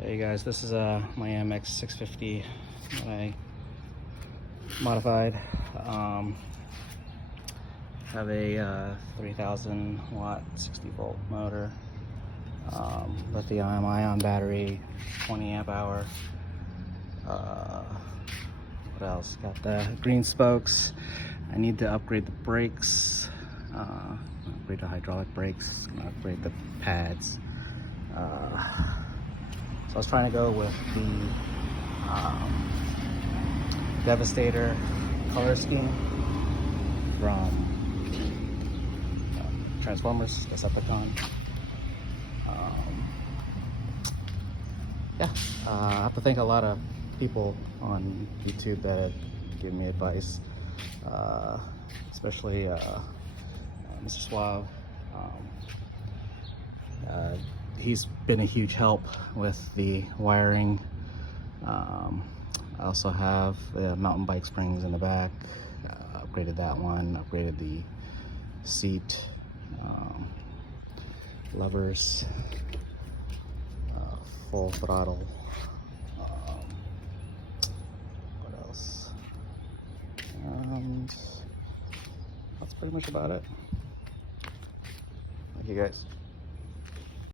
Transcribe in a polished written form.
Hey guys, this is my MX650 that I modified. Have a 3000 watt 60 volt motor, lithium ion battery, 20 amp hour. What else? Got the green spokes. I need to upgrade the brakes, upgrade the hydraulic brakes, upgrade the pads. So I was trying to go with the Devastator color scheme from Transformers, Decepticon. I have to thank a lot of people on YouTube that have given me advice, especially Mr. Suave. He's been a huge help with the wiring. I also have the mountain bike springs in the back. Upgraded that one, upgraded the seat, levers, full throttle. What else? And that's pretty much about it. Thank you guys.